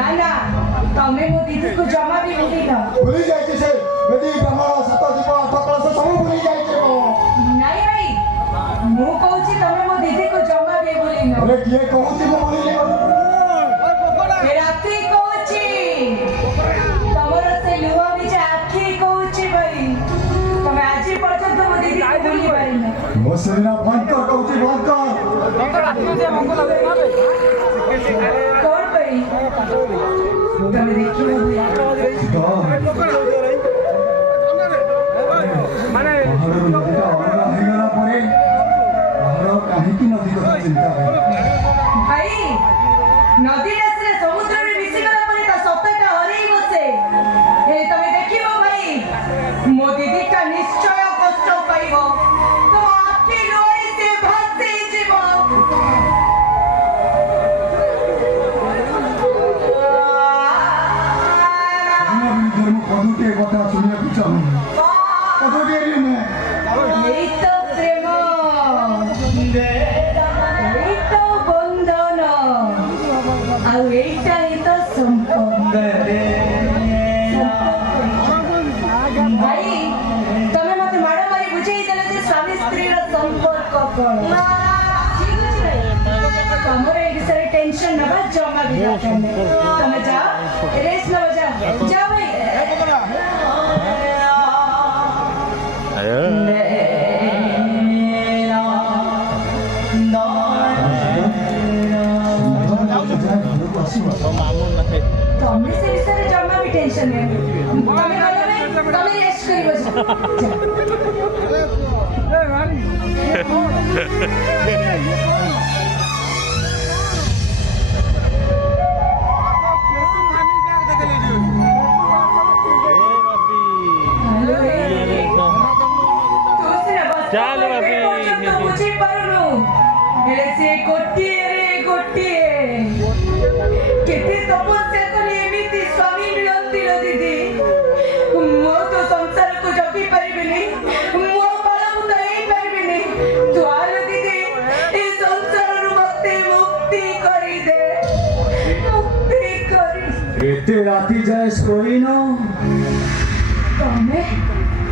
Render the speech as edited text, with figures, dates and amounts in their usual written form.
ना ना तमे मो दीदी को जमा भी भूली न भूली जाइए से बेटी ब्राह्मण सत जीव आठ कलश सब भूली जाइए नहीं भाई मु कहूची तमे मो दीदी को जमा भी भूली न अरे किए कहूची मो भूली रात्रि कहूची तमर से लुहा भी आखी कहूची भाई तमे आज पर्यंत मो दीदी को भूली पारि न मो सेना बंद कर कहूची बंद कर कौन भाई तमे देखियो माने नदीटा अमरा हेगला परे काहीकि नदी କଥା चिंता भाई नदी से समुद्र में मिसी गला परे ता सत्यटा हरई बसे हे तमे देखिबो भाई मो दीदी का निश्चय कष्ट पाइबो तो आखी लोई से भासी जीवो धर्म पदुटे কথা শুনিয়া পিছন पदुटे নে এই তো প্রেম এই তো বন্ধন আর এইটাই তো সম্পর্ক ভাই তুমি মতে মাড় মারি বুঝাই দেলে যে স্বামী স্ত্রীর সম্পর্ক কোন ঠিক আছে তোমার এই বিষয়ে টেনশন না বা জমা भी रखने তুমি যাও रेस्ट लो जाओ भाई तमे से विषय जमा भी टेंशन है तमे गला में तमे रेस्ट करिवो चल बाबी तो मुझे परनु ऐसे गोटिए रे गोटिए केते तपस्या करी एमिति स्वामी मिलंती लो दीदी मो तो संसार को जपी परिबिनी मो बाला मु नहीं परिबिनी तू आलो दीदी ए संसार रु मते मुक्ति करी दे मुक्ति करी एते राती जाय सोई न